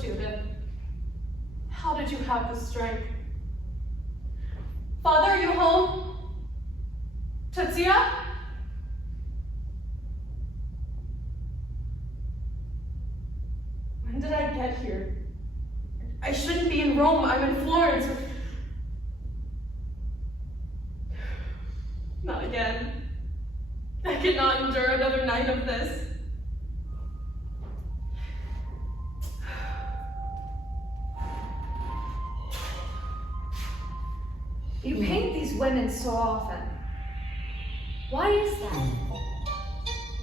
Judith. How did you have the strength? Father, are you home? Tetsuya? When did I get here? I shouldn't be in Rome. I'm in Florence. Not again. I cannot endure another night of this. You paint these women so often. Why is that?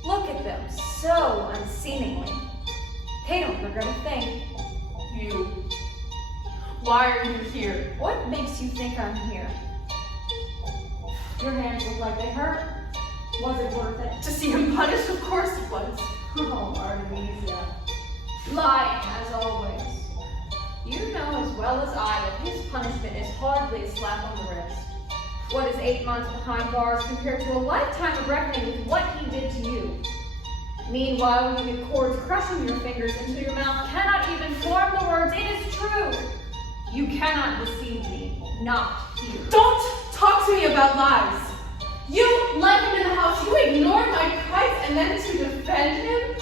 Look at them, so unseemingly. They don't regret a thing. You. Why are you here? What makes you think I'm here? Your hands look like they hurt. Was it worth it? To see him punished? Of course it was. Oh, Artemisia. Lying, as always. You know as well as I that his punishment is hardly a slap on the wrist. What is 8 months behind bars compared to a lifetime of reckoning with what he did to you? Meanwhile, you get cords crushing your fingers until your mouth cannot even form the words, "It is true." You cannot deceive me, not here. Don't talk to me about lies. You let him in the house, you ignored my cries, and then to defend him?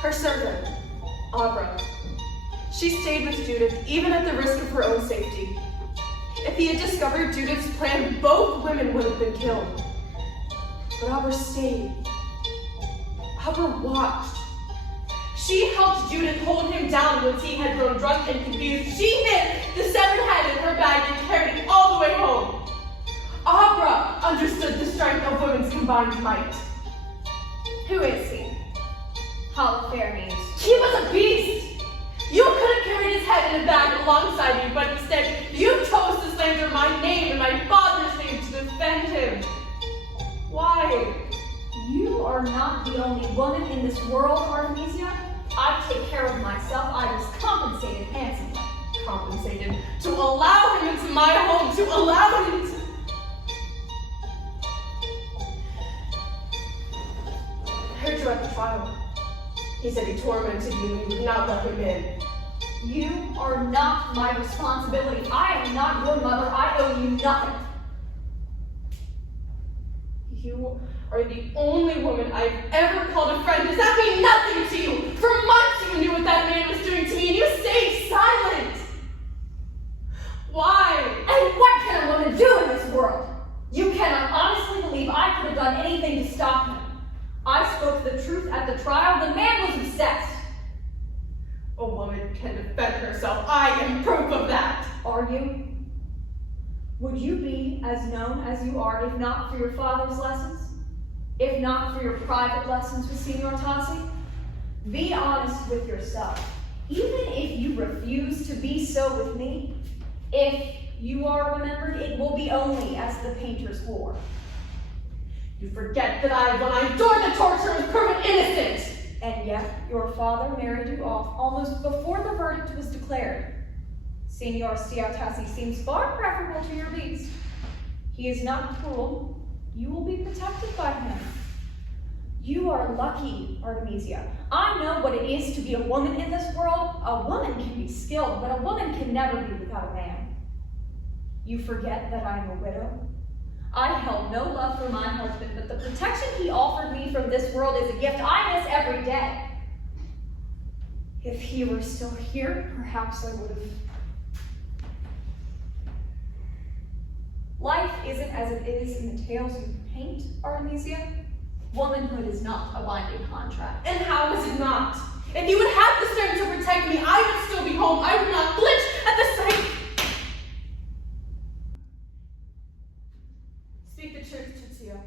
Her servant, Abra. She stayed with Judith, even at the risk of her own safety. If he had discovered Judith's plan, both women would have been killed. But Abra stayed. Abra watched. She helped Judith hold him down when he had grown drunk and confused. She hid the severed head in her bag and carried it all the way home. Abra understood the strength of women's combined might. Who is he? Holofernes. He was a beast! You could have carried his head in a bag alongside you, but instead you chose to slander my name and my father's name to defend him. Why? You are not the only woman in this world, Artemisia. I take care of myself. I was compensated handsomely. Compensated to allow him into my home, to allow him to... I heard you at the trial. He said he tormented you and you would not let him in. You are not my responsibility. I am not your mother. I owe you nothing. You are the only woman I've ever called a friend. Does that mean nothing to you? For months you knew what that man was doing to me and you stayed silent. Why? And what can a woman do in this world? You cannot honestly believe I could have done anything to stop him. I spoke the truth at the trial. The man was obsessed. A woman can defend herself. I am proof of that. Are you? Would you be as known as you are if not for your father's lessons? If not for your private lessons with Signor Tassi? Be honest with yourself. Even if you refuse to be so with me, if you are remembered, it will be only as the painter's whore. You forget that when I endured the torture, was proven innocent. And yet, your father married you off almost before the verdict was declared. Signor Tassi seems far preferable to your beast. He is not cruel. You will be protected by him. You are lucky, Artemisia. I know what it is to be a woman in this world. A woman can be skilled, but a woman can never be without a man. You forget that I am a widow. I held no love for my husband, but the protection he offered me from this world is a gift I miss every day. If he were still here, perhaps I would have. Life isn't as it is in the tales you paint, Artemisia. Womanhood is not a binding contract. And how is it not? If you would have the strength to protect me, I would still be home. I would not flinch at the sight. Speak the truth, Tetsuya.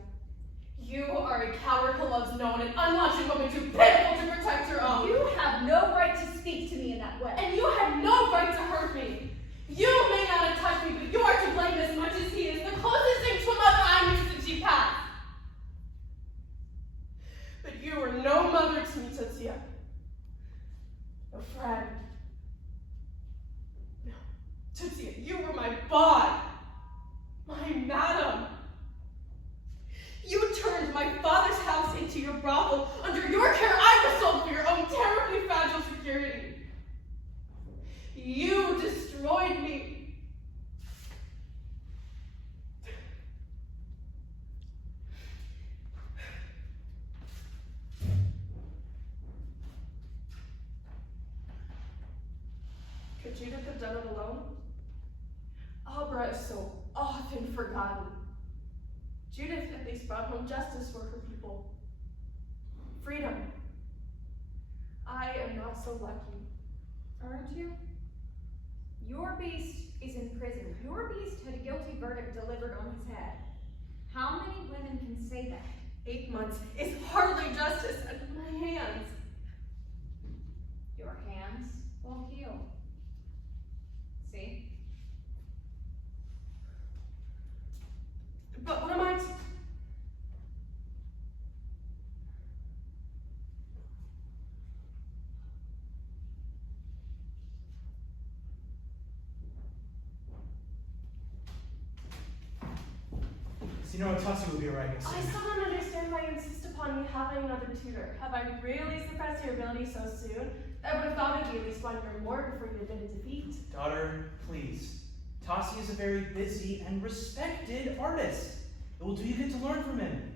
You are a coward who loves no one, an unwatching woman too pitiful to protect her own. You have no right to speak to me in that way. And you had no right to hurt me. You may not have touched me, but you are to blame as much as he is. The closest thing to a mother I knew since she passed. But you were no mother to me, Tetsuya. No friend. No, Tetsuya, you were my bond. My madam. You turned my father's house brothel. Under your care, I was sold for your own terribly fragile security. You destroyed me. Could Judith have done it alone? Abra is so often forgotten. Judith at least brought home justice for her people. Freedom. I am not so lucky. Aren't you? Your beast is in prison. Your beast had a guilty verdict delivered on his head. How many women can say that? 8 months is hardly justice at my hands. Your hands will heal. See? But what am I to... Signora Tassi will be arriving soon. I still don't understand why you insist upon me having another tutor. Have I really suppressed your ability so soon? I would have thought it'd be at least 1 year more before you admitted defeat. Daughter, please. Tassi is a very busy and respected artist. It will do you good to learn from him.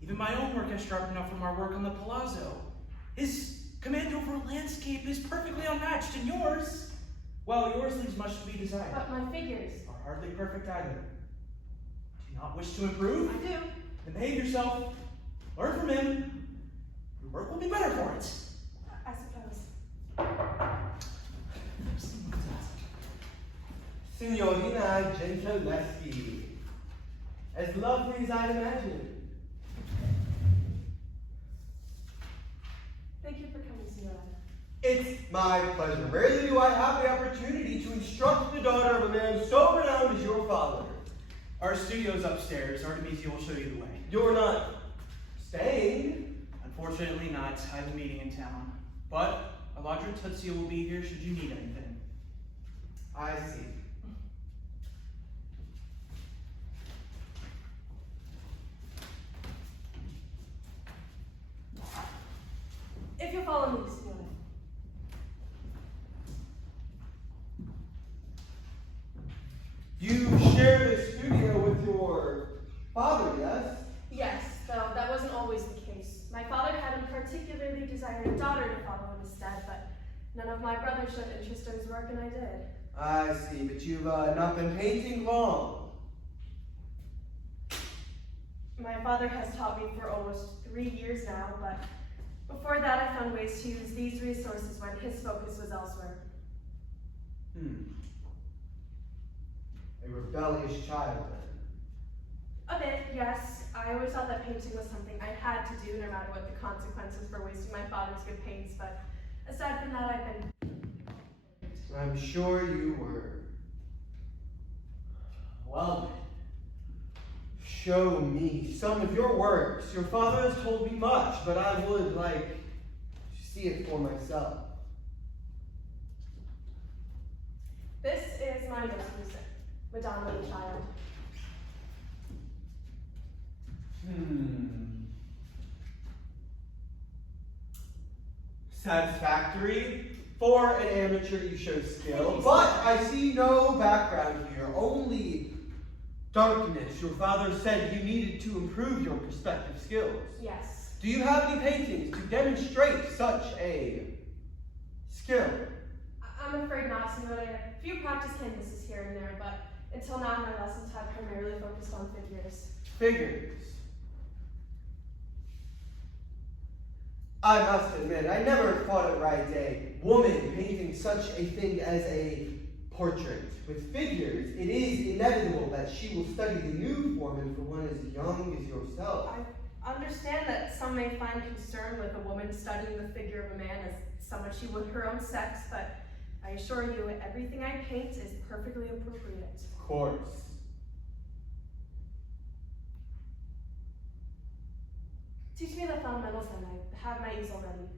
Even my own work has sharpened up from our work on the palazzo. His command over landscape is perfectly unmatched, and yours, well, yours leaves much to be desired. But my figures. Are hardly perfect either. Do you not wish to improve? I do. Then behave yourself. Learn from him. Your work will be better for it. I suppose. Signorina Gentileschi. As lovely as I'd imagined. Thank you for coming, Susanna. It's my pleasure. Rarely do I have the opportunity to instruct the daughter of a man so renowned as your father. Our studio's upstairs. Artemisia will show you the way. You're not staying? Unfortunately not. I have a meeting in town. But Aladra Tutsia will be here should you need anything. I see. If you'll follow me, Susanna. You share the studio with your father, yes? Yes, though that wasn't always the case. My father hadn't particularly desired a daughter to follow in his stead, but none of my brothers showed interest in his work, and I did. I see, but you've not been painting long. My father has taught me for almost 3 years now, but before that I found ways to use these resources when his focus was elsewhere. A rebellious child, then. A bit, yes. I always thought that painting was something I had to do no matter what the consequences for wasting my father's good paints, but aside from that I've been... I'm sure you were. Well, show me some of your works. Your father has told me much, but I would like to see it for myself. This is my most recent, Madonna the Child. Satisfactory. For an amateur, you show skill, but I see no background here, only darkness. Your father said you needed to improve your perspective skills. Yes. Do you have any paintings to demonstrate such a skill? I'm afraid not, Signore. A few practice canvases here and there, but until now my lessons have primarily focused on figures. Figures. I must admit, I never thought it right a woman painting such a thing as a portrait. With figures, it is inevitable that she will study the new form for one as young as yourself. I understand that some may find concern with a woman studying the figure of a man as somewhat she would her own sex, but I assure you, everything I paint is perfectly appropriate. Of course. Teach me the fundamentals then. I have my easel ready.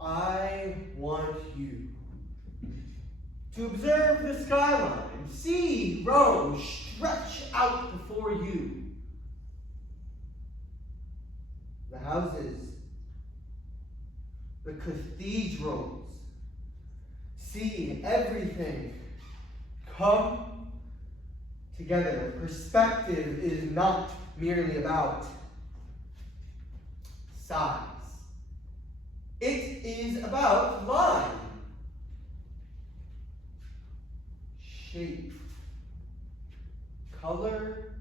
I want to observe the skyline, see Rome stretch out before you. The houses, the cathedrals, see everything come together. Perspective is not merely about size. It is about line, shape, color,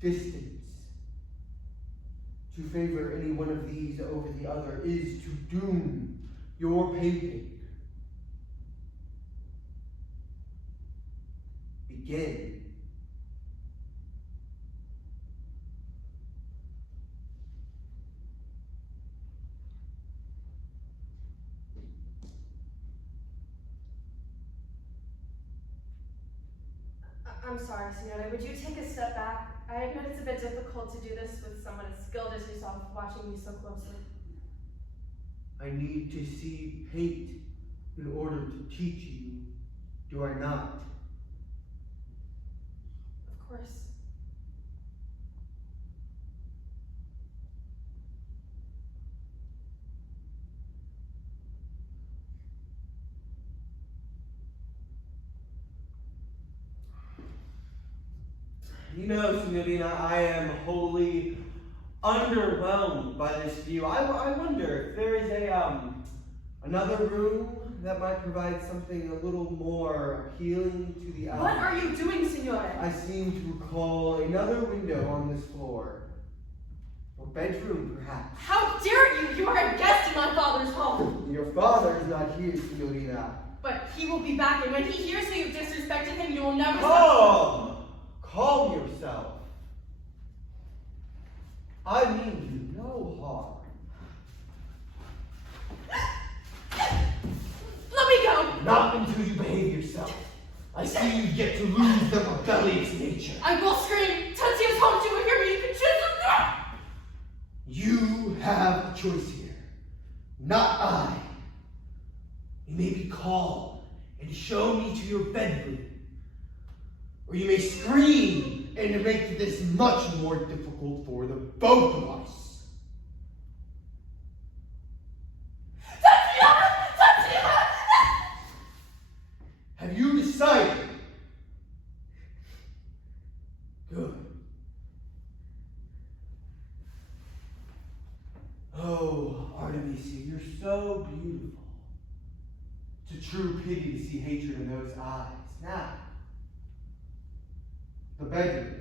distance. To favor any one of these over the other is to doom your painting. Begin. I'm sorry, Signora. Would you take a step back? I admit it's a bit difficult to do this with someone as skilled as yourself watching me so closely. I need to see paint in order to teach you, do I not? Of course. You know, Signorina, I am wholly underwhelmed by this view. I wonder if there is another room that might provide something a little more appealing to the eye. What are you doing, Signore? I seem to recall another window on this floor. Or bedroom, perhaps. How dare you! You are a guest in my father's home! Your father is not here, Signorina. But he will be back, and when he hears that you've disrespected him, you will never Calm yourself. I mean you no harm. Let me go! Not until you behave yourself. I see you yet to lose the rebellious nature. I will scream! Tatia's home, she will hear me! You can choose them! You have a choice here. Not I. You may be calm and show me to your bedroom. Or you may scream and make this much more difficult for the both of us. Tatiana! Tatiana! Have you decided? Good. Oh, Artemisia, you're so beautiful. It's a true pity to see hatred in those eyes. Now, the bedroom.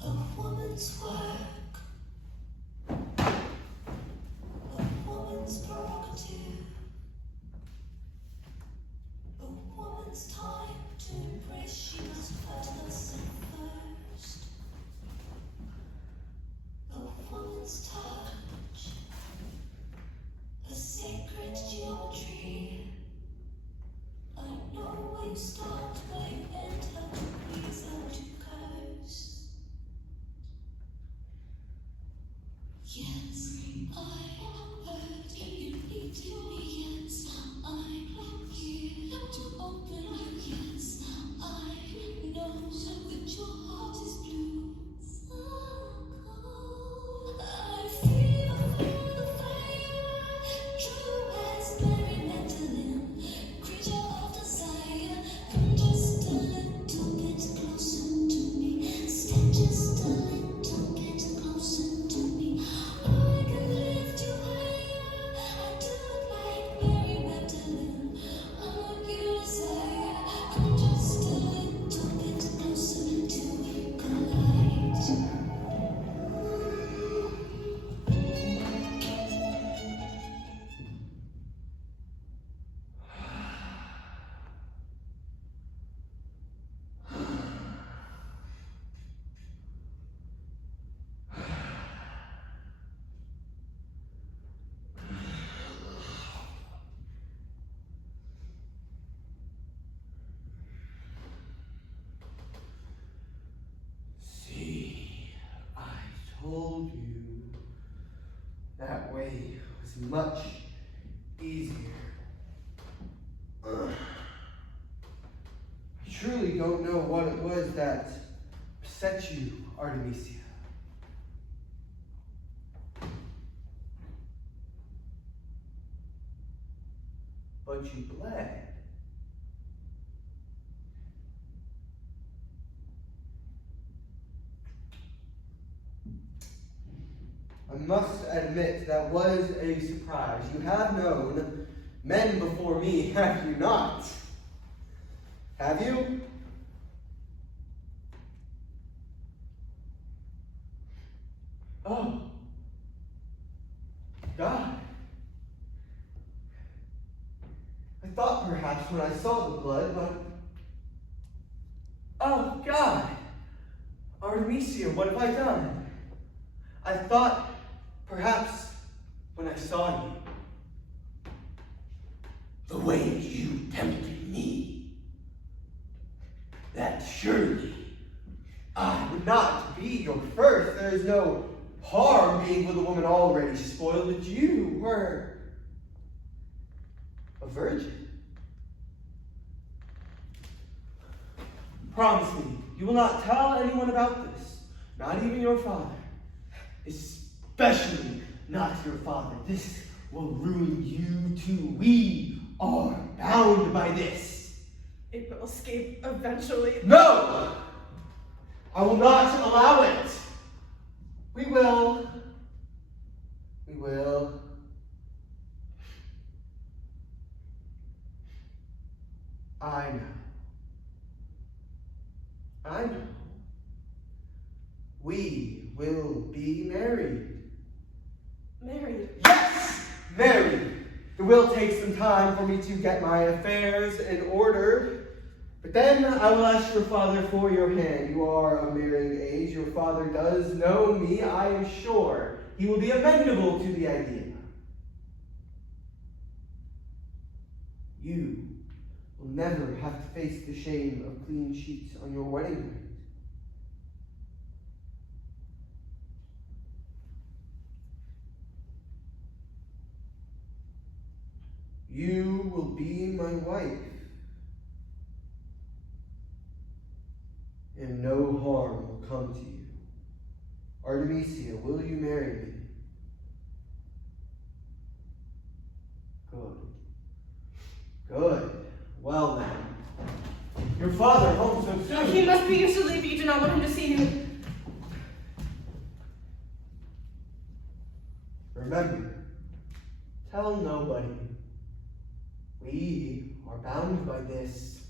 A woman's work, a woman's prerogative, a woman's time to embrace. She must put herself first. A woman's touch, a sacred geometry. I know where you start, where you end, how to please, how to curse. told you. That way was much easier. I truly don't know what it was that upset you, Artemisia. But you bled. I must admit that was a surprise. You have known men before me, have you not? Have you? Oh. God. I thought perhaps when I saw the blood, but... Oh, God. Artemisia, what have I done? I thought perhaps when I saw you. The way you tempted me, that surely I would not be your first. There is no harm being with a woman already spoiled, but you were a virgin. Promise me, you will not tell anyone about this, not even your father, especially not your father. This will ruin you too. We are bound by this. It will escape eventually. No! I will not allow it. We will. I know. We will be married. Married? Yes! Married! It will take some time for me to get my affairs in order, but then I will ask your father for your hand. You are of marrying age. Your father does know me, I am sure. He will be amenable to the idea. You will never have to face the shame of clean sheets on your wedding night. You will be my wife, and no harm will come to you. Artemisia, will you marry me? Good. Well then, your father home so soon. He must be used to leave. You do not want him to see you. Remember, tell nobody. We are bound by this.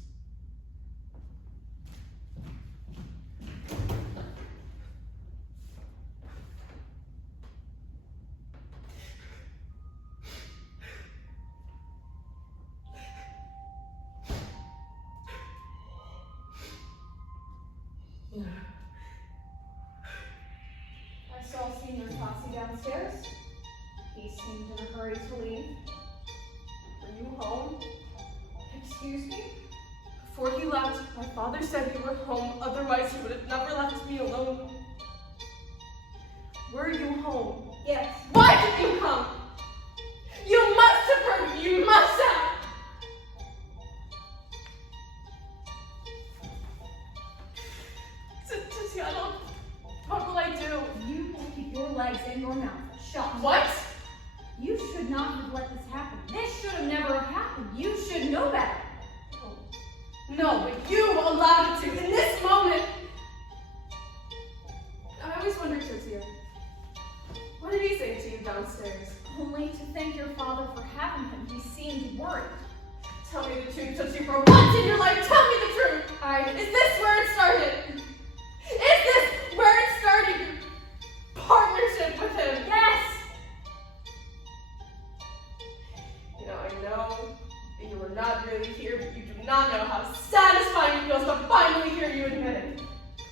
I saw Senior Tossie downstairs. He seemed in a hurry to leave. Are you home? Excuse me? Before he left, my father said you were home, otherwise he would have never left me alone. Were you home? Yes. Why did you come? You must have heard me. You must have. Tiziano, what will I do? You will keep your legs in your mouth shut. What? You should not have let this happen. This should have never have happened. You should know better. No, but you allowed it to. In this moment. I always wondered, Tizia, what did he say to you downstairs? Only to thank your father for having him. He seemed worried. Tell me the truth, Tootsie, for once in your life, tell me the truth! Is this where it started? Is this where it started? Your partnership with him? Yes! You know, I know that you were not really here, but you do not know how satisfying it feels to finally hear you admit it.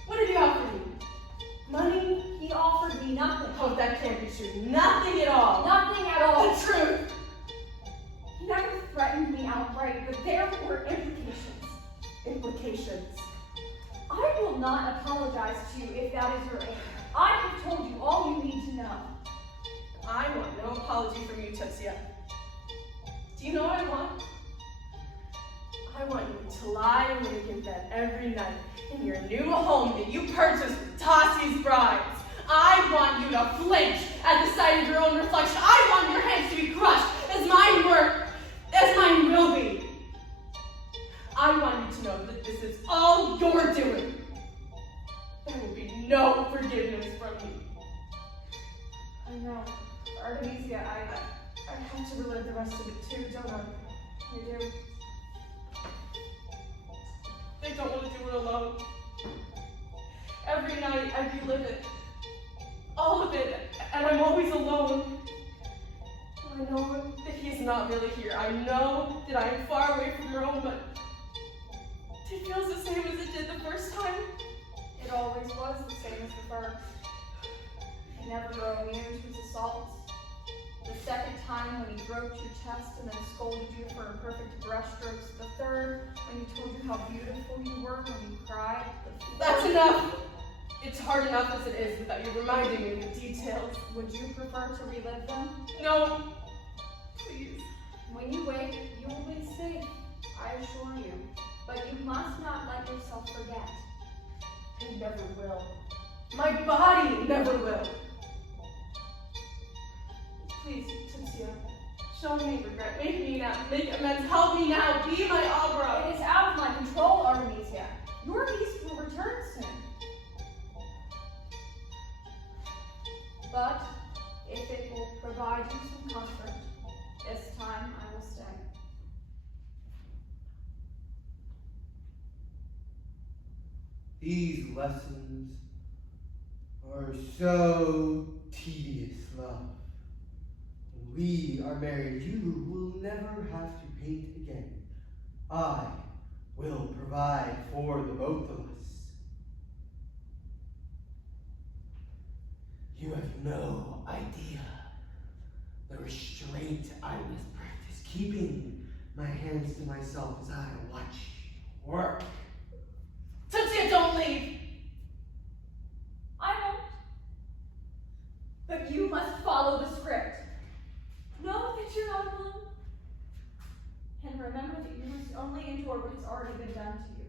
What did he offer you? Money? He offered me nothing. Oh, that can't be true. Nothing at all. Nothing at all. The truth. He never threatened me outright, but there were implications. Implications. I will not apologize to you if that is your aim. I have told you all you need to know. I want no apology from you, Tetsuya. Do you know what I want? I want you to lie awake in bed every night in your new home that you purchased with Tossie's brides. I want you to flinch at the sight of your own reflection. I want your hands to be crushed as mine were, as mine will be. I want you to know that this is all you're doing. There will be no forgiveness from you. I know. Artemisia, I have to relive the rest of it too, don't I? You do. I don't want to do it alone. Every night I relive it. All of it, and I'm always alone. I know that he's not really here. I know that I am far away from Rome, but it feels the same as it did the first time. It always was the same as the first. You never were immune to his assaults. The second time when he groped your chest and then scolded you for imperfect brushstrokes. The third when he told you how beautiful you were when you cried. That's enough! It's hard enough as it is without you reminding me of the details. Would you prefer to relive them? No. Please. When you wake, you will be safe, I assure you. But you must not let yourself forget. I never will. My body never will. Please, Tetsuya, show me regret. Make amends. Help me now. Be my Abra. It is out of my control, Artemisia. Your beast will return soon. But if it will provide you some comfort, this time I will stay. These lessons are so tedious, love. When we are married, you will never have to paint again. I will provide for the both of us. You have no idea the restraint I must practice, keeping my hands to myself as I watch you work. Tetsuya, don't leave. I won't. But you must follow the script. Know that you're not alone. And remember that you must only endure what has already been done to you.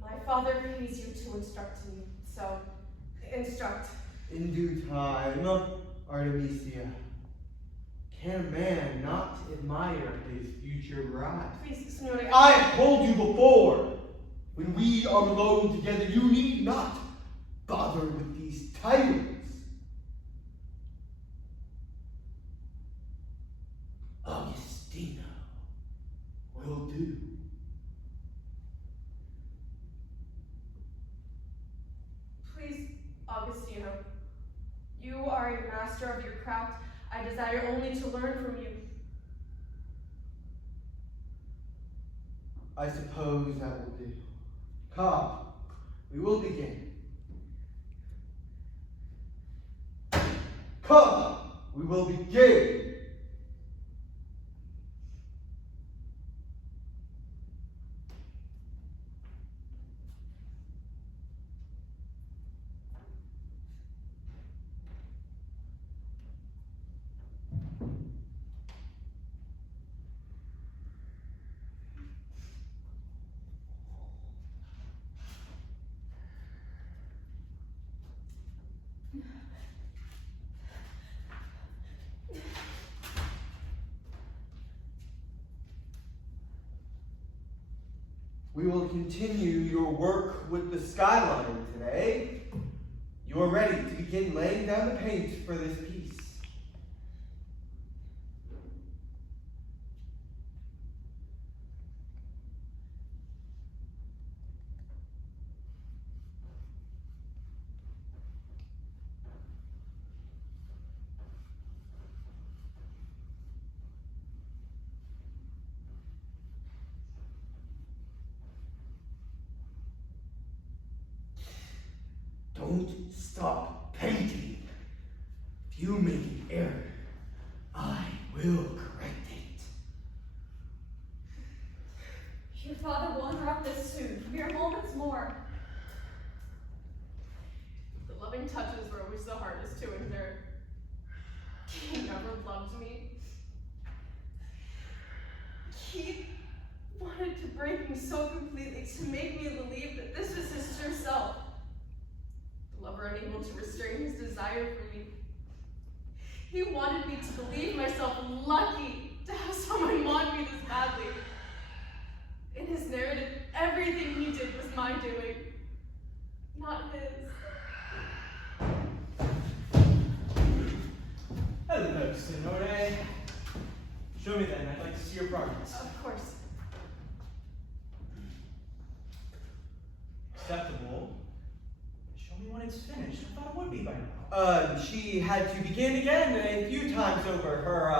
My father pays you to instruct me, so instruct. In due time, Artemisia. Can a man not admire his future bride? Please, Signore. I have told you before, when we are alone together, you need not bother with these titles. Augustino will do. Please, Augustino. You are a master of your craft. I desire only to learn from you. I suppose that will do. Come, we will begin. Come, we will begin. We will continue your work with the skyline today. You are ready to begin laying down the paint for this piece. Don't stop painting. If you make an error, I will correct it. Your father will interrupt this soon. Mere moments more. The loving touches were always the hardest to endure. He never loved me. He wanted to break me so completely, to make me believe that this was his true self. The lover unable to restrain his desire for me. He wanted me to believe myself lucky to have someone want me this badly. In his narrative, everything he did was my doing, not his. Hello, Signore. Show me then. I'd like to see your progress. Of course. Acceptable. Show me when it's finished. I thought it would be by now. She had to begin again a few times over. Her,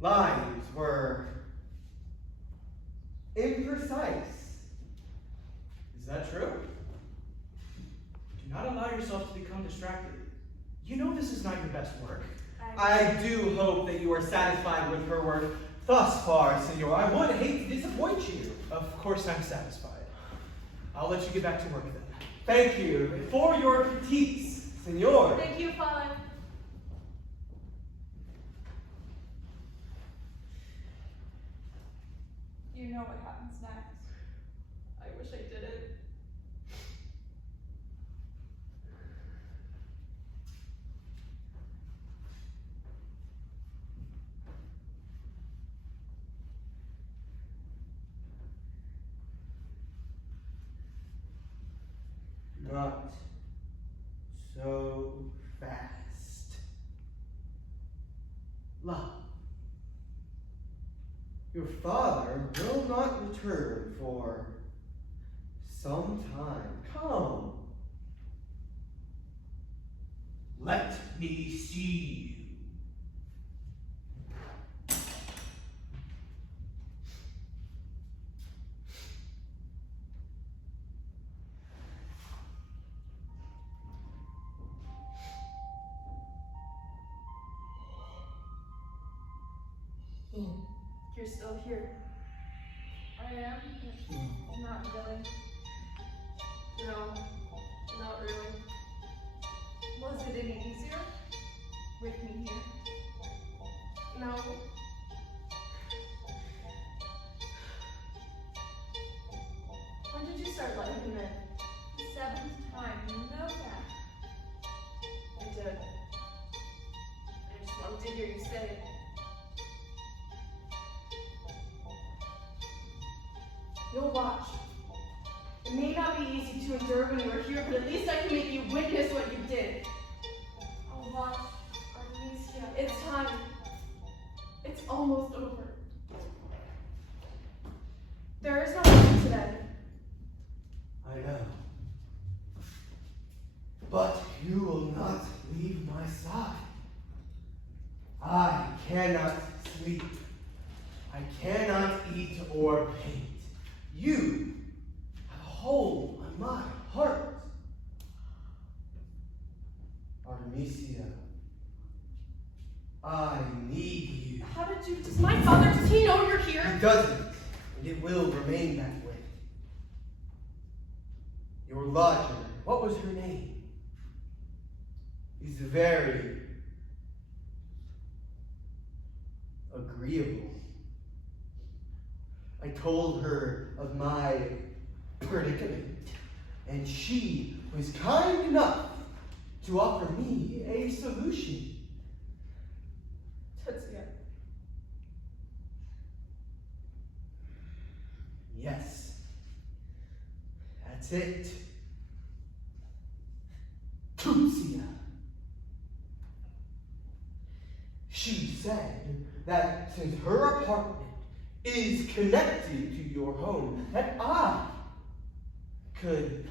lines were imprecise. Is that true? Do not allow yourself to become distracted. You know this is not your best work. I do hope that you are satisfied with her work thus far, Senor. I would hate to disappoint you. Of course I'm satisfied. I'll let you get back to work then. Thank you for your critiques, Senor. Thank you, Father. You know what happens next. I wish I didn't. Not so fast. Love. Your father will not return for some time. Come. Let me see you. You're still here. I am. Not really. No, not really. Was it any easier with me here? No. When did you start letting him in? 7th time, you know that. I did. I just wanted to hear you say it. You'll watch. It may not be easy to endure when you are here, but at least I can make you witness what you did. I'll watch Artemisia. It's time. It's almost over. There is no time today. I know. But you will not leave my side. I cannot sleep. I cannot eat or paint. You have a hold on my heart. Artemisia, I need you. How did you? Does my father? Does he know you're here? It doesn't, and it will remain that way. Your lodger, what was her name? Is very agreeable. I told her of my predicament, and she was kind enough to offer me a solution. That's it. Yes, that's it. Tutsia. She said that since her apartment is connected to your home, that I could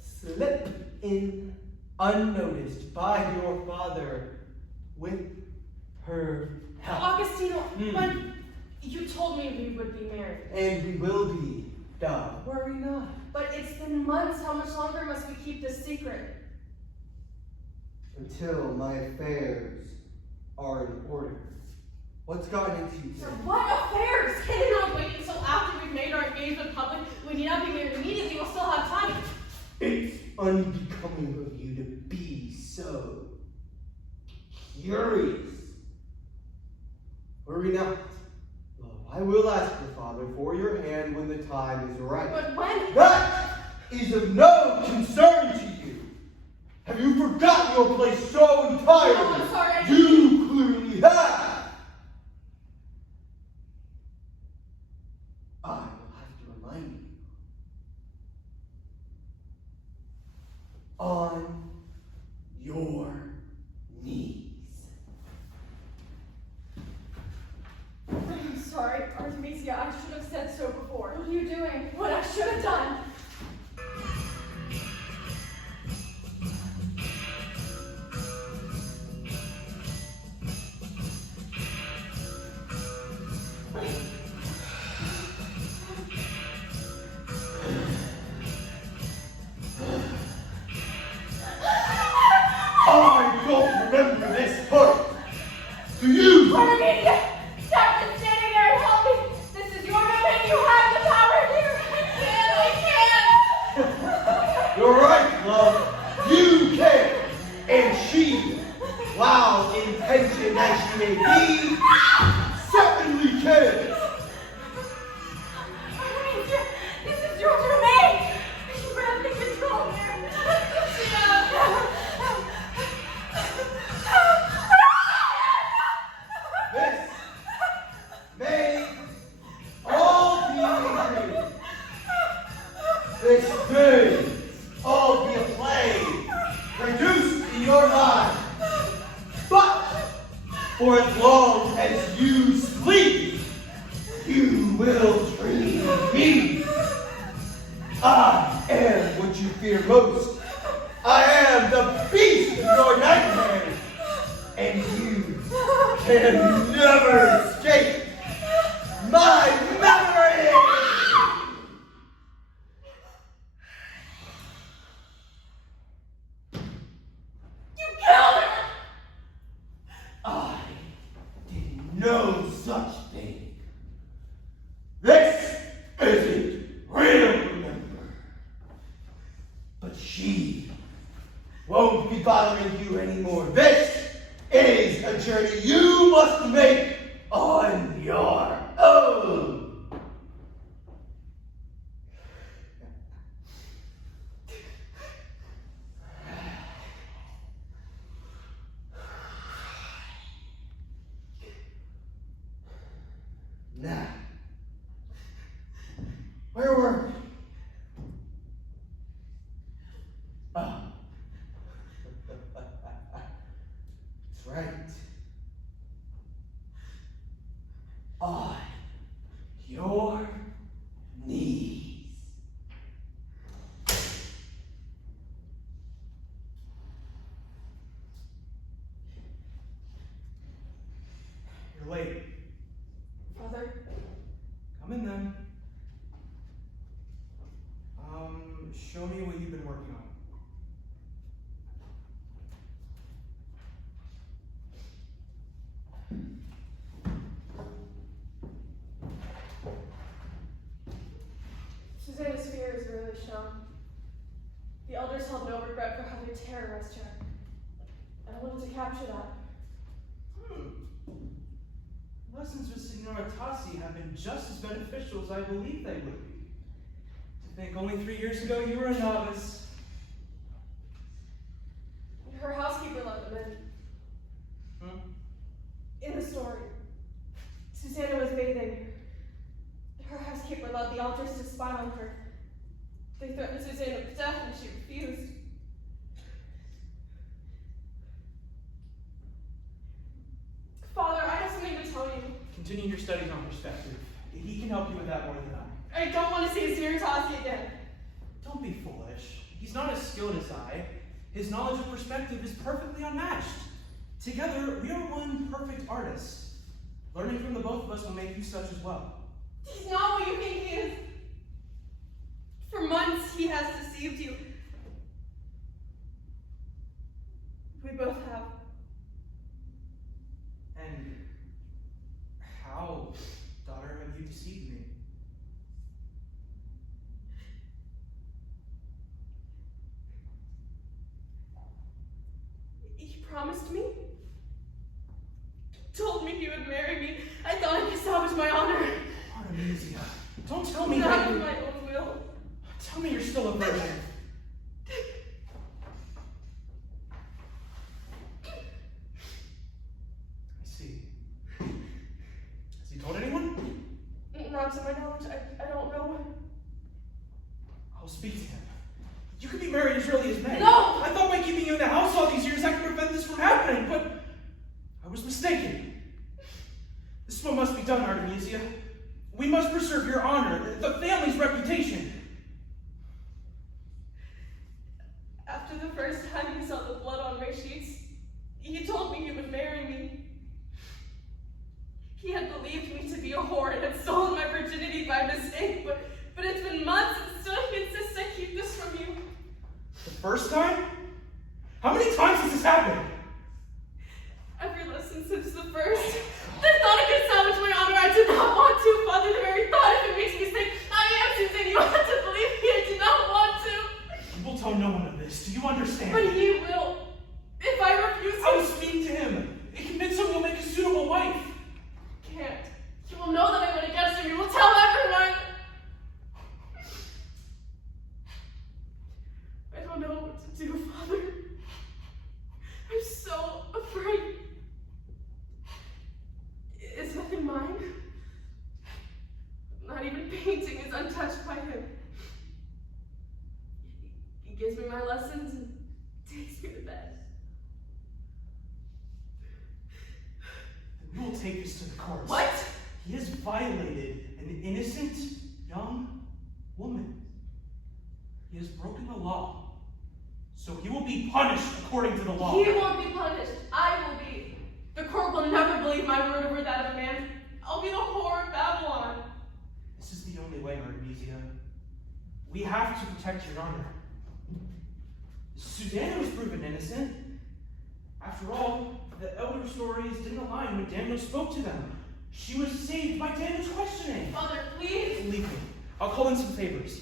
slip in unnoticed by your father with her help. Augustino, but you told me we would be married. And we will be, don't worry not. But it's been months. How much longer must we keep this secret? Until my affairs are in order. What's gotten into you? Sir, what affairs? Can you not wait until after we unbecoming of you to be so curious. Worry not. Lo, I will ask your father for your hand when the time is right. But when? That is of no concern to you. Have you forgotten your place so entirely? No, I'm sorry. You clearly have. I will have to remind you. On your knees. I'm sorry, Artemisia. I should have said so before. What are you doing? What I should have done. I don't remember this part. Do you? Artemisia! Stop just standing there and help me! This is your domain. You have the power here! I can't! You're right, love. You can. And she, while impatient as she may be, certainly can. Artemisia, this is your domain! You have the control here! This may all be a dream. This may all be a play produced in your mind. But for as long as you sleep, you will dream me. I am what you fear most. I am the beast of your nightmares. And you can never escape my memory! You killed her! I did no such thing. This isn't real, remember. But she won't be bothering you anymore. This is a journey you must make on your own. Now, where were we? Oh. That's right. On your knees. You're late. Father, Come in then. Show me what you've been working on. Susanna's fear is really shown. The elders held no regret for having terrorized her. And I wanted to capture that. Lessons with Signora Tassi have been just as beneficial as I believed they would be. To think only 3 years ago you were a novice. Her housekeeper let them in. In the story, Susanna was bathing. Her housekeeper allowed the elders to spy on her. They threatened Susanna with death and she refused. Father, I have something to tell you. Continue your studies on perspective. He can help you with that more than I. I don't want to see Signora Tassi again. Don't be foolish. He's not as skilled as I. His knowledge of perspective is perfectly unmatched. Together, we are one perfect artist. Learning from the both of us will make you such as well. He's not what you think he is. For months, he has deceived you. We both have. And how, daughter, have you deceived me? Don't tell me Not that of you... my own will. Tell me you're still a virgin. I see. Has he told anyone? Not to my knowledge. I don't know. I'll speak to him. You could be married as early as May. No! I thought by keeping you in the house all these years I could prevent this from happening, but I was mistaken. This is what must be done, Artemisia. We must preserve your honor, the family's reputation. After the first time he saw the blood on my sheets, he told me he would marry me. He had believed me to be a whore and had stolen my virginity by mistake, but it's been months and still he insists I keep this from you. The first time? How many times has this happened? Every lesson since the first. The thought it could salvage my honor, I did not want to, Father. The very thought, if it makes me sick, I am Susanna. You have to believe me, I did not want to. You will tell no one of this. Do you understand? But he will. If I refuse I will him, speak to him and convince him you'll make a suitable wife. can't. He will know that I went against him. He will tell everyone. I don't know what to do, Father. I'm so afraid. Is nothing mine? Not even painting is untouched by him. He gives me my lessons and takes me to bed. We will take this to the courts. What? He has violated an innocent young woman. He has broken the law. So he will be punished according to the law. He won't be punished. I will be. The court will never believe my word over that of man. I'll be the whore of Babylon. This is the only way, Artemisia. We have to protect your honor. Susanna was proven innocent. After all, the elder stories didn't align when Daniel spoke to them. She was saved by Daniel's questioning. Father, please. Leave me. I'll call in some favors.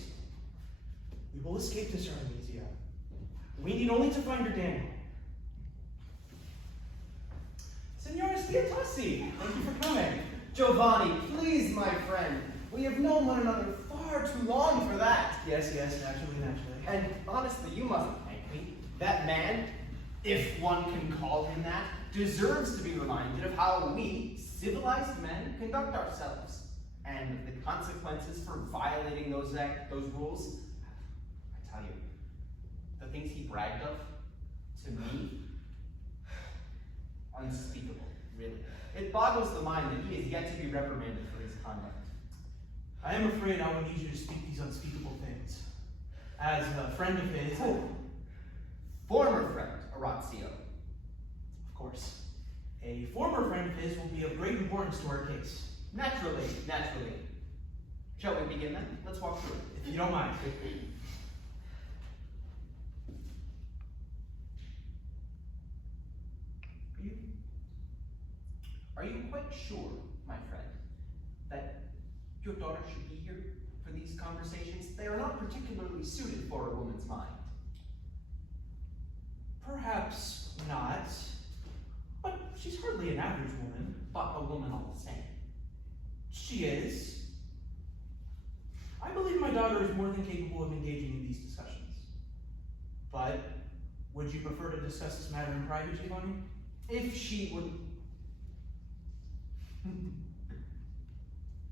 We will escape this, Artemisia. We need only to find your Daniel. Signora Stiatasi, thank you for coming. Giovanni, please, my friend. We have known one another far too long for that. Yes, naturally. And honestly, you mustn't thank me. That man, if one can call him that, deserves to be reminded of how we, civilized men, conduct ourselves. And the consequences for violating those rules. I tell you, the things he bragged of, to me, unspeakable, really. It boggles the mind that he is yet to be reprimanded for his conduct. I am afraid I will need you to speak these unspeakable things. As a friend of his... Former friend, Orazio. Of course. A former friend of his will be of great importance to our case. Naturally. Shall we begin then? Let's walk through it. If you don't mind. Are you quite sure, my friend, that your daughter should be here for these conversations? They are not particularly suited for a woman's mind. Perhaps not. But she's hardly an average woman. But a woman all the same. She is. I believe my daughter is more than capable of engaging in these discussions. But would you prefer to discuss this matter in private, Giovanni? If she would...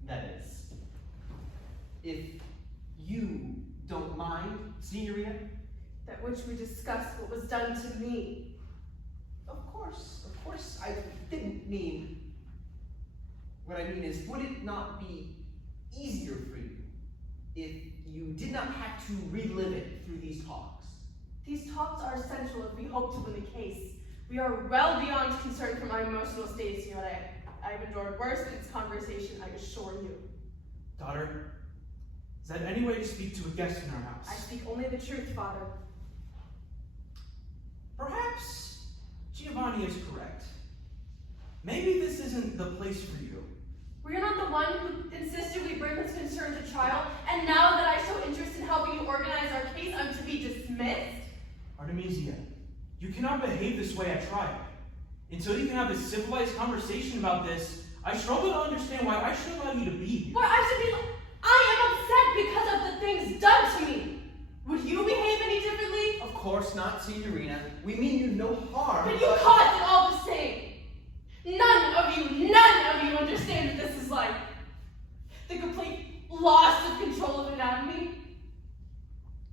That is, if you don't mind, Signorina? That which we discussed what was done to me. Of course, I didn't mean... What I mean is, would it not be easier for you if you did not have to relive it through these talks? These talks are essential if we hope to win the case. We are well beyond concern for my emotional state, Signore. I've endured worse than this conversation, I assure you. Daughter, is that any way to speak to a guest in our house? I speak only the truth, Father. Perhaps Giovanni is correct. Maybe this isn't the place for you. Were you not the one who insisted we bring this concern to trial, and now that I show interest in helping you organize our case, I'm to be dismissed? Artemisia, you cannot behave this way at trial. Until you can have a civilized conversation about this, I struggle to understand why I should allow you to be here. Why I should be... I am a course not, Signorina. We mean you no harm. But you caused it all the same. None of you understand what this is like. The complete loss of control of anatomy.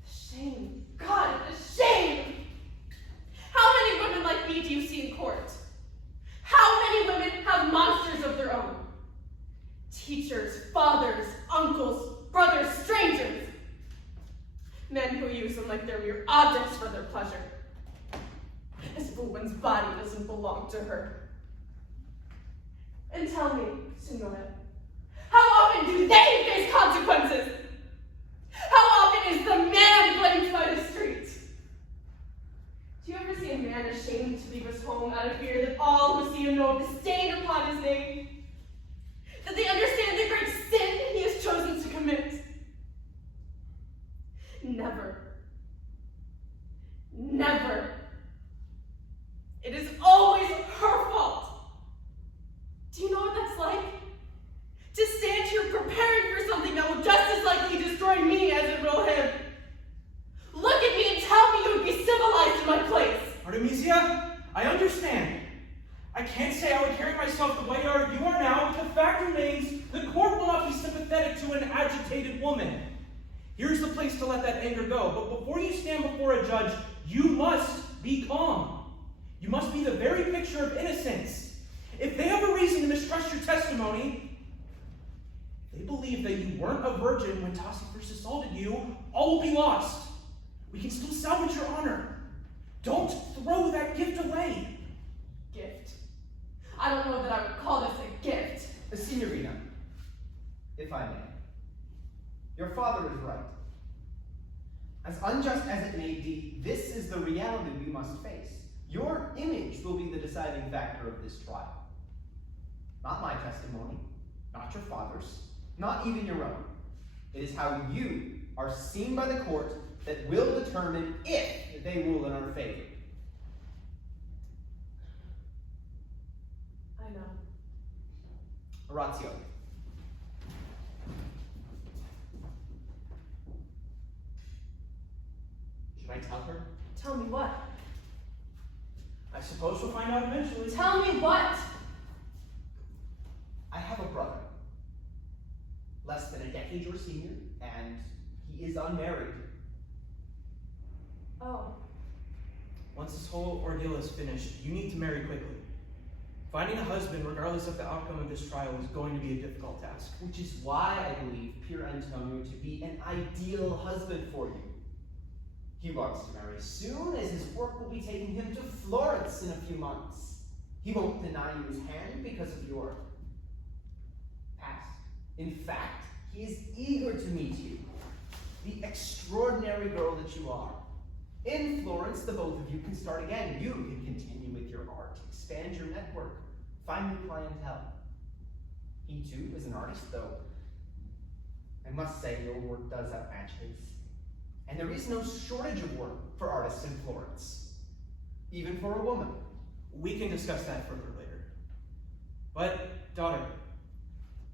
The shame. God, the shame. How many women like me do you see in court? How many women have monsters of their own? Teachers, fathers, uncles, brothers, strangers. Men who use them like they're mere objects for their pleasure. As if a woman's body doesn't belong to her. And tell me, Signora, how often do they face consequences? How often is the man blamed by the streets? Do you ever see a man ashamed to leave his home out of fear that all who see him know of the stain upon his name? That they understand the great sin he has chosen to commit? Never. Never. It is always her fault. Do you know what that's like? To stand here preparing for something that will just as likely destroy me as it will him. Look at me and tell me you would be civilized in my place. Artemisia, I understand. I can't say I would carry myself the way you are now, but the fact remains the court will not be sympathetic to an agitated woman. Here's the place to let that anger go, but before you stand before a judge, you must be calm. You must be the very picture of innocence. If they have a reason to mistrust your testimony, if they believe that you weren't a virgin when Tassi first assaulted you, all will be lost. We can still salvage your honor. Don't throw that gift away. Gift. I don't know that I would call this a gift. Signorina, if I may, your father is right. As unjust as it may be, this is the reality we must face. Your image will be the deciding factor of this trial. Not my testimony, not your father's, not even your own. It is how you are seen by the court that will determine if they rule in our favor. I know. Oratio. Should I tell her? Tell me what? I suppose we'll find out eventually. Tell me what? I have a brother, less than a decade your senior, and he is unmarried. Oh. Once this whole ordeal is finished, you need to marry quickly. Finding a husband, regardless of the outcome of this trial, is going to be a difficult task. Which is why I believe Pier Antonio to be an ideal husband for you. He wants to marry soon, as his work will be taking him to Florence in a few months. He won't deny you his hand because of your past. In fact, he is eager to meet you, the extraordinary girl that you are. In Florence, the both of you can start again. You can continue with your art, expand your network, find new clientele. He too is an artist, though I must say your work does outmatch his. And there is no shortage of work for artists in Florence, even for a woman. We can discuss that further later. But, daughter,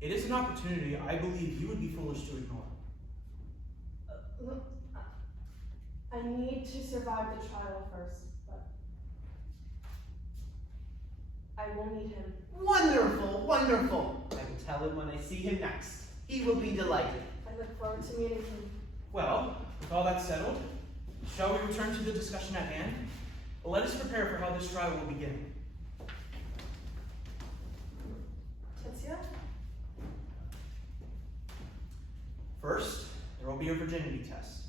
it is an opportunity I believe you would be foolish to ignore. Look, I need to survive the trial first, but I will meet him. Wonderful, wonderful. I will tell him when I see him next. He will be delighted. I look forward to meeting him. Well, with all that settled, shall we return to the discussion at hand? Let us prepare for how this trial will begin. Tetsia? First, there will be a virginity test.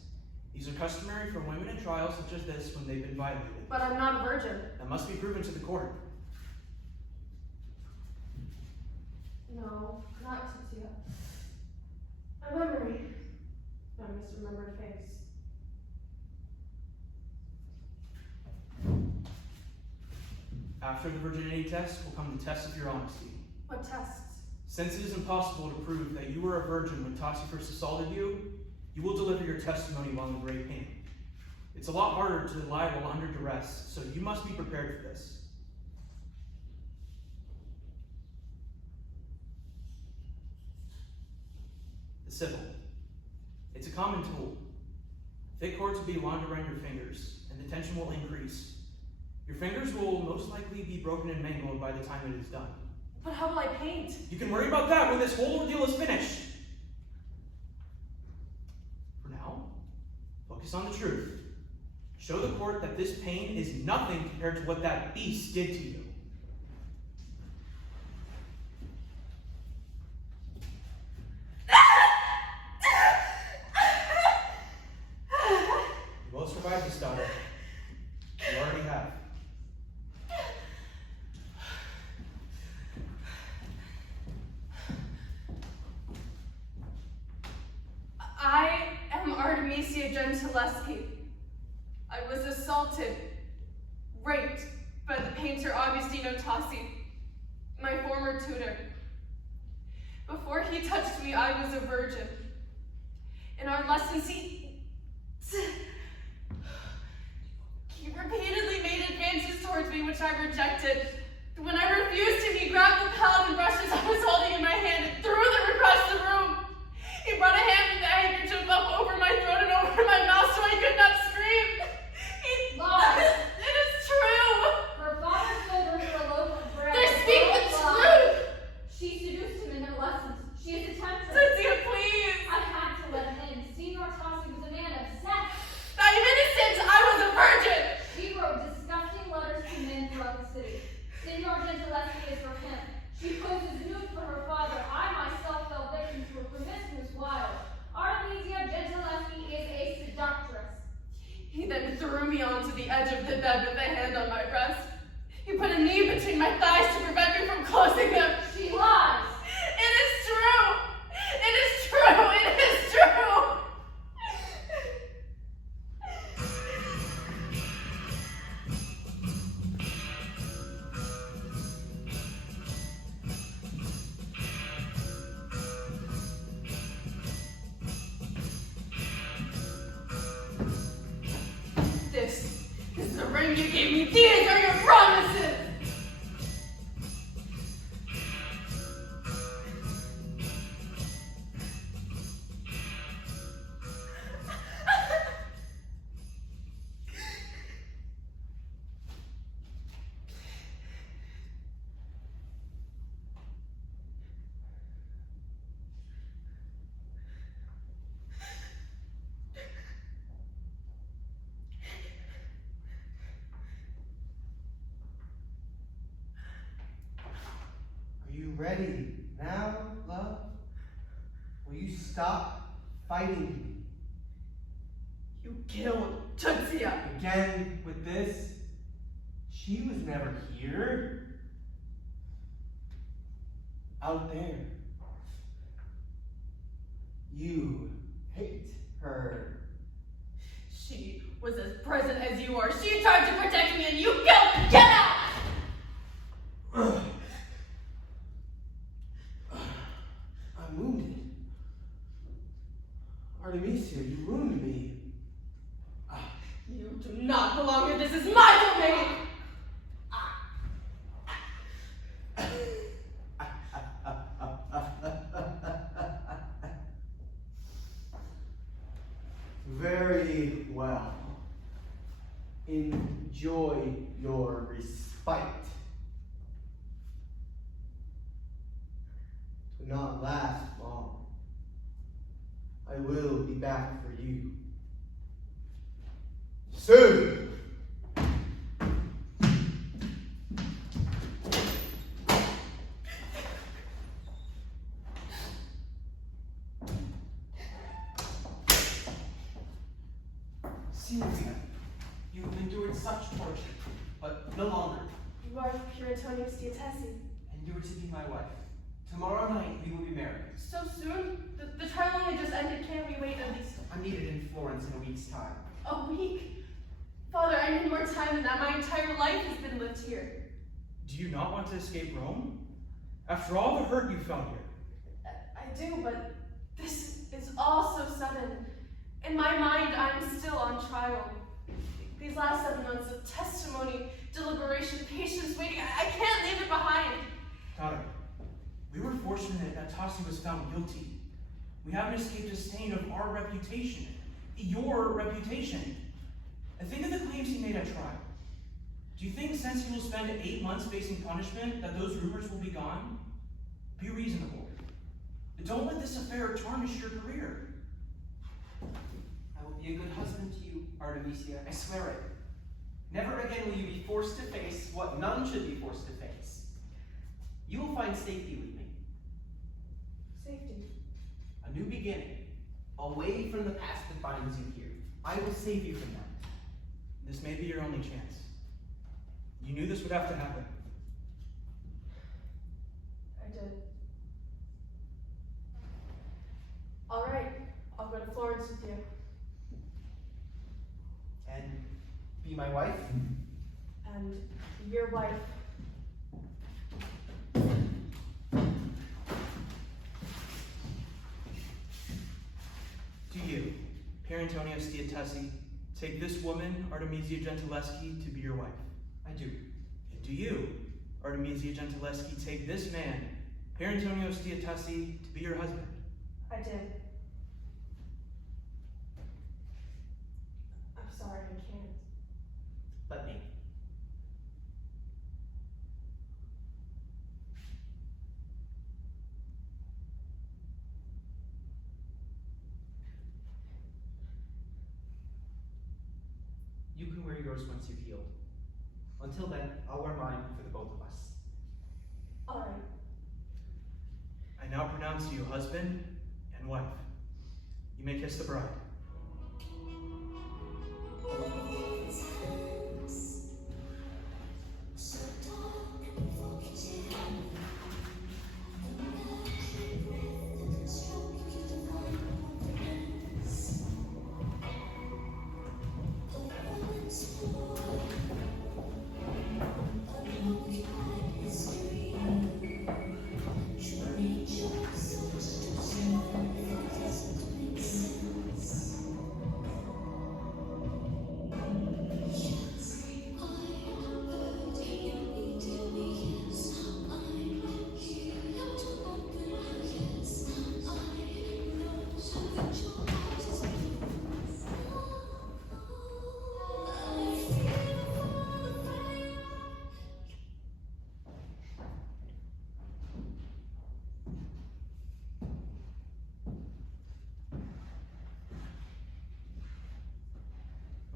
These are customary for women in trials such as this when they've been violated. But I'm not a virgin. That must be proven to the court. No, not Tetsia. A memory. A misremembered face. After the virginity test will come the test of your honesty. What tests? Since it is impossible to prove that you were a virgin when Tassi first assaulted you, you will deliver your testimony while in great pain. It's a lot harder to lie while under duress, so you must be prepared for this. The Sibyl. It's a common tool. Thick cords will be wound around your fingers, and the tension will increase. Your fingers will most likely be broken and mangled by the time it is done. But how will I paint? You can worry about that when this whole ordeal is finished. For now, focus on the truth. Show the court that this pain is nothing compared to what that beast did to you. You will survive this, daughter. You already have. I am Artemisia Gentileschi. I was assaulted, raped by the painter Agostino Tassi, my former tutor. Before he touched me, I was a virgin. In our lessons, he repeatedly made advances towards me, which I rejected. When I refused him, he grabbed the palette and brushes I was holding in my hand and threw them across the room. He brought a hand with a handkerchief up over my throat and over my mouth so I could not scream. Lies. It is true. Her father told her for a loaf of bread. They speak the truth. She seduced him in her lessons. She is a temptress. Cynthia, please. I had to let him in. Signor Tassi was a man of sex. I am innocent. I was a virgin. She wrote disgusting letters to men throughout the city. Signor Gentileschi is her pimp. She poses nude for her father. I myself fell victim to a promiscuous wild. Artemisia Gentileschi is a seductress. He then threw me onto the edge of the bed with a hand on my breast. He put a knee between my thighs to prevent me from closing them. She lies. It is true. It is true. It is true. This is the ring you gave me. These are your promises. Are you ready now, love? Will you stop fighting You killed Tutsia. me? Again with this? She was never here. Out there. You hate her. She was as present as you are. She tried to protect me and you killed her. Get out! I'm wounded. Artemisia, you wound me. You do not belong here. This is my domain. Very well. Enjoy your respite. It will not last long. I will be back for you soon. Cynthia, you have endured such torture, but no longer. You are Puritonius Diatesi. Endure to be my wife. Tomorrow night we will be married. So soon? The trial only just ended. Can't we wait at least I'm needed in Florence in a week's time. a week? Father, I need more time than that. My entire life has been lived here. Do you not want to escape Rome? After all the hurt you felt here. I do, but this is all so sudden. In my mind, I'm still on trial. These last 7 months of testimony, deliberation, patience, waiting, I can't leave it behind. Daughter, we were fortunate that Tassi was found guilty. We haven't escaped a stain of our reputation. your reputation. And think of the claims he made at trial. Do you think since he will spend 8 months facing punishment that those rumors will be gone? Be reasonable. Don't let this affair tarnish your career. I will be a good husband to you, Artemisia, I swear it. Never again will you be forced to face what none should be forced to face. You will find safety with me. Safety. A new beginning. Away from the past that binds you here. I will save you from that. This may be your only chance. You knew this would have to happen. I did. All right, I'll go to Florence with you. And be my wife? And your wife. Do you, Antonio Stiatesi, take this woman, Artemisia Gentileschi, to be your wife? I do. And do you, Artemisia Gentileschi, take this man, Antonio Stiatesi, to be your husband? I did. I'm sorry, I can't. Let me. You can wear yours once you've healed. Until then, I'll wear mine for the both of us. All right. I now pronounce you husband and wife. You may kiss the bride.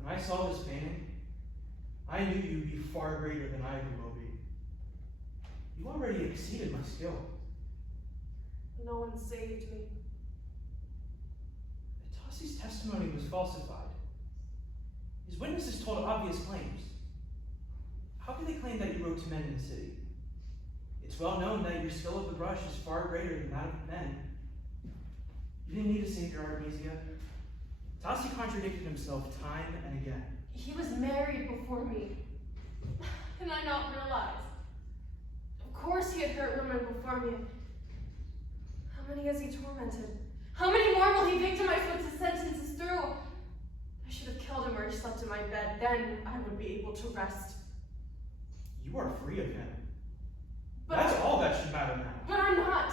When I saw this painting, I knew you'd be far greater than I ever will be. You already exceeded my skill. No one saved me. Tossi's testimony was falsified. His witnesses told obvious claims. How could they claim that you wrote to men in the city? It's well known that your skill with the brush is far greater than that of men. You didn't need a savior, Artemisia. Tossi contradicted himself time and again. He was married before me. Did I not realize? Of course he had hurt women before me. How many has he tormented? How many more will he victimize once his sentence is through? I should have killed him or he slept in my bed. Then I would be able to rest. You are free of him. But That's all that should matter now. But I'm not.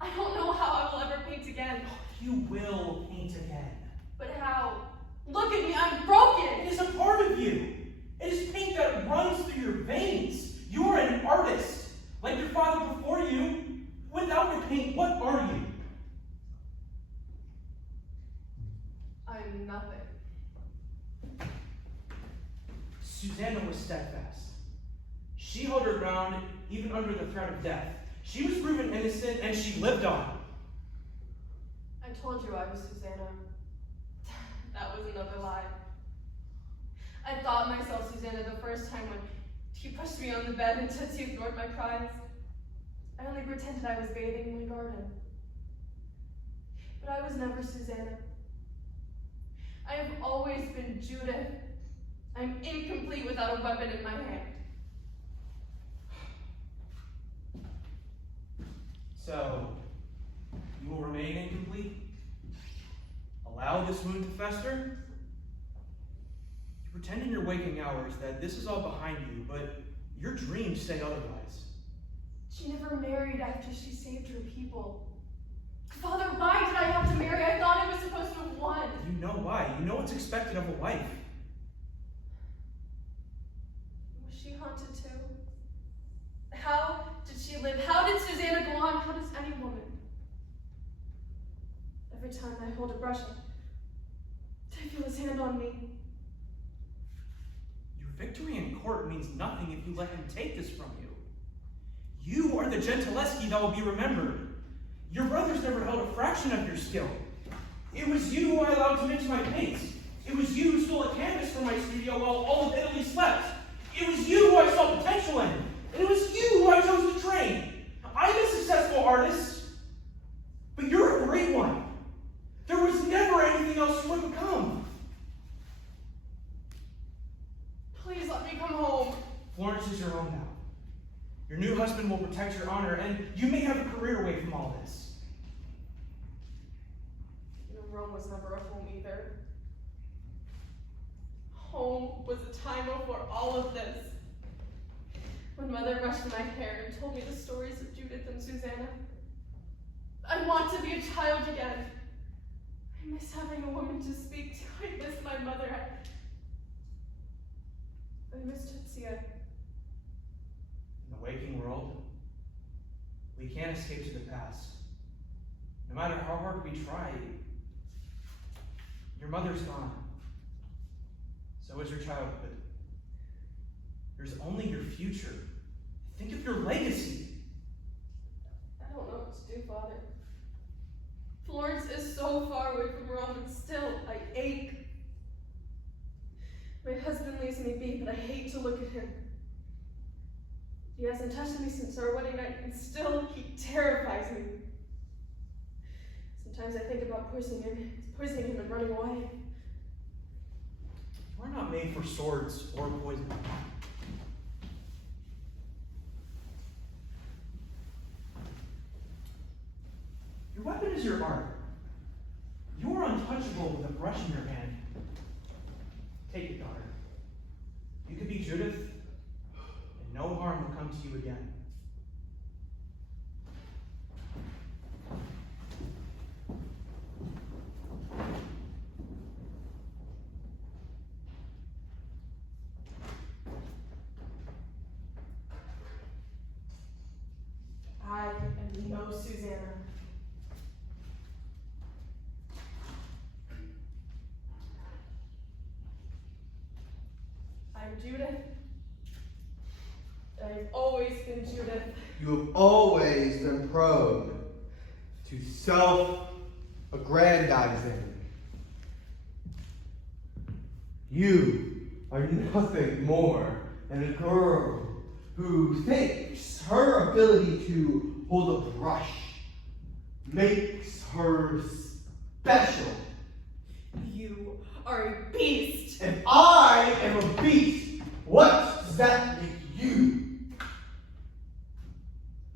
I don't know how I will ever paint again. You will paint again. But how? Look at me, I'm broken! It is a part of you. It is paint that runs through your veins. You are an artist, like your father before you. Without your paint, what are you? I'm nothing. Susanna was steadfast. She held her ground even under the threat of death. She was proven innocent and she lived on. I told you I was Susanna. That was another lie. I thought myself Susanna the first time when he pushed me on the bed and Tootsie ignored my cries. I only pretended I was bathing in my garden. But I was never Susanna. I have always been Judith. I'm incomplete without a weapon in my hand. So, you will remain incomplete? Allow this wound to fester? You pretend in your waking hours that this is all behind you, but your dreams say otherwise. She never married after she saved her people. Father, why did I have to marry? I thought I was supposed to have won. You know You know what's expected of a wife. Was she haunted too? How did she live? How did Susanna go on? How does any woman? Every time I hold a brush, I feel his hand on me. Your victory in court means nothing if you let him take this from you. You are the Gentileschi that will be remembered. Your brothers never held a fraction of your skill. It was you who I allowed to mix my paints. It was you who stole a canvas from my studio while all of Italy slept. It was you who I saw potential in. And it was you who I chose to train. I'm a successful artist, but you're a great one. There was never anything else you would become. Please let me come home. Florence is your home now. Your new husband will protect your honor, and you may have a career away from all this. Rome was never a home either. Home was a time before all of this. When Mother brushed my hair and told me the stories of Judith and Susanna. I want to be a child again. I miss having a woman to speak to. I miss my mother. I miss Tetsia. In the waking world, we can't escape to the past. No matter how hard we try, your mother's gone. So is your childhood. There's only your future. Think of your legacy. I don't know what to do, Father. Florence is so far away from Rome, and still I ache. My husband leaves me be, but I hate to look at him. He hasn't touched me since our wedding night, and still he terrifies me. Sometimes I think about poisoning him and running away. We're not made for swords or poison. Your weapon is your art. You are untouchable with a brush in your hand. Take it, daughter. You could be Judith, and no harm will come to you again. I am no Susanna. I'm Judith. I've always been Judith. You have always been prone to self-aggrandizing. You are nothing more than a girl who thinks her ability to hold a brush makes her special. You are a beast. If I am a beast, what does that make you?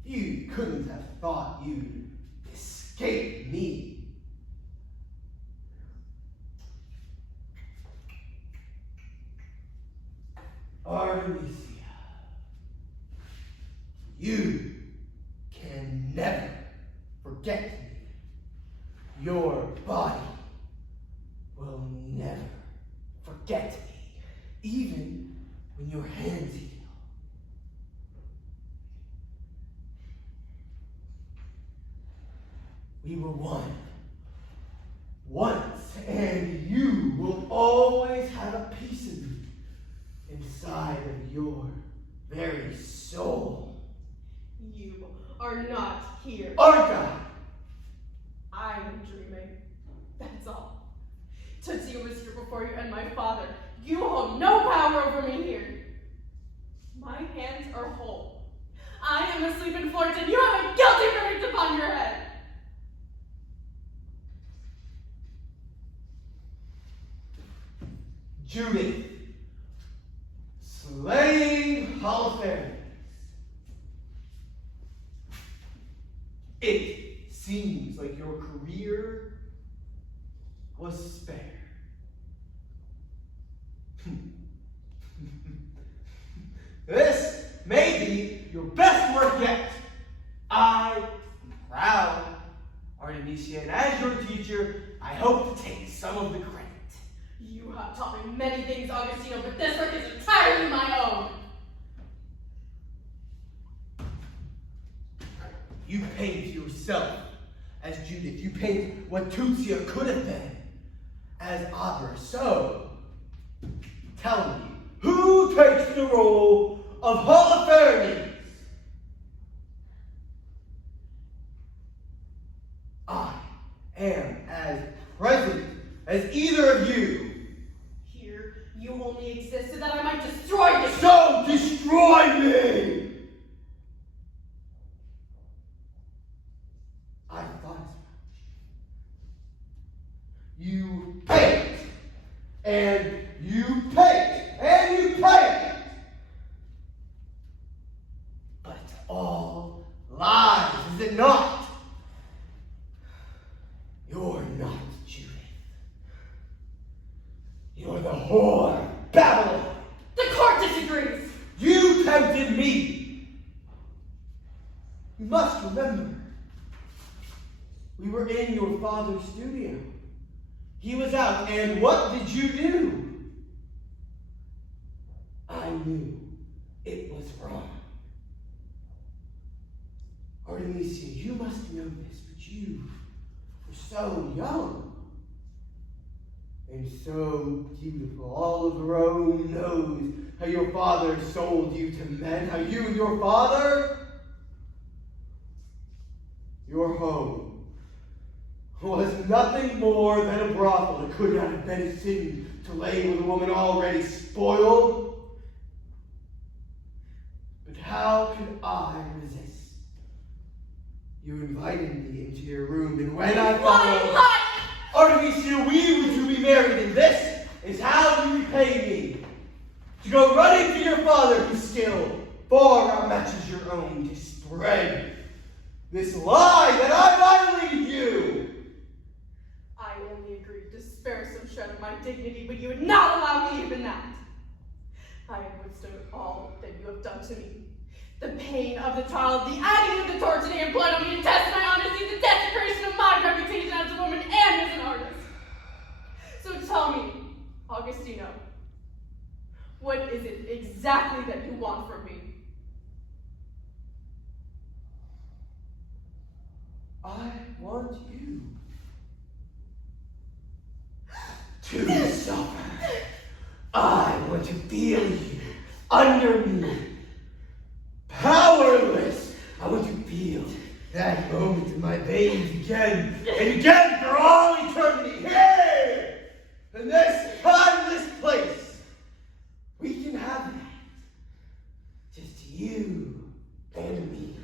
You couldn't have thought you'd escape me. Artemisia, you can never forget me. Your body will never forget me, even when your hands heal. We were one. Once, and you will always have a piece of me inside of your very soul. You are not here. Aren't I? I'm dreaming. That's all. Tetsia was here before you and my father. You hold no power over me here. My hands are whole. I am asleep in Florence, and you have a guilty verdict upon your head. Judith, slaying Holofernes. It seems like your career was spared. This may be your best work yet. I am proud, Artemisia, and as your teacher, I hope to take some of the credit. You have taught me many things, Augustino, but this work is entirely my own. You paint yourself as Judith. You paint what Tutsia could have been as Abra. So, tell me, who takes the role of Holofernes? I am as present as either of you. Here, you only exist so that I might destroy you. So destroy me! I thought as much. You paint, and you paint, and you paint. But it's all lies, is it not? You're not Judith. You're the whore, Babylon. The court disagrees. You tempted me. You must remember, we were in your father's studio. He was out, and what did you do? I knew it was wrong. Artemisia, you must know this, but you were so young and so beautiful. All of Rome knows how your father sold you to men, how you and your father, your home, was nothing more than a brothel. It could not have been a sin to lay with a woman already spoiled. But how could I resist? You invited me into your room, and when I followed Artemisia, we were to be married, and this is how you repay me. To go running to your father, whose skill far outmatches your own, to spread this lie that I violated you. I only agreed to spare some shred of my dignity, but you would not allow me even that. I have withstood all that you have done to me. The pain of the trial, the agony of the torture they employed on me to test my honesty, the desecration of my reputation as a woman and as an artist. So tell me, Augustino, what is it exactly that you want from me? I want you to suffer. I want to feel you under me, powerless. I want to feel that moment in my veins again and again for all eternity. Here, in this timeless place, we can have that. Just you and me,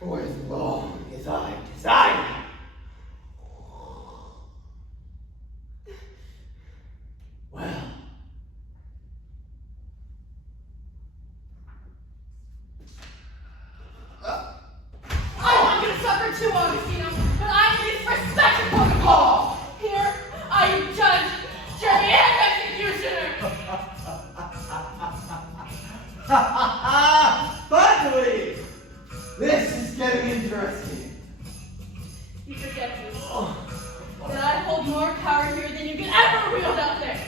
for as long as I desire. Well, I want you to suffer too, Augustino, but I at least respect the protocol. Here, I am judge, jury, and executioner. Finally, this is getting interesting. You forget this. That I hold more power here than you can ever wield out there.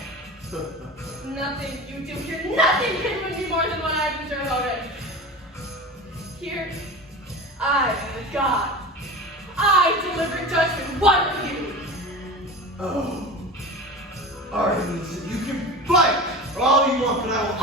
Nothing you do here, nothing can win me more than what I've observed already. Here, I am a god. I deliver judgment. What of you? Oh, Artemisia, you can fight for all you want, but I will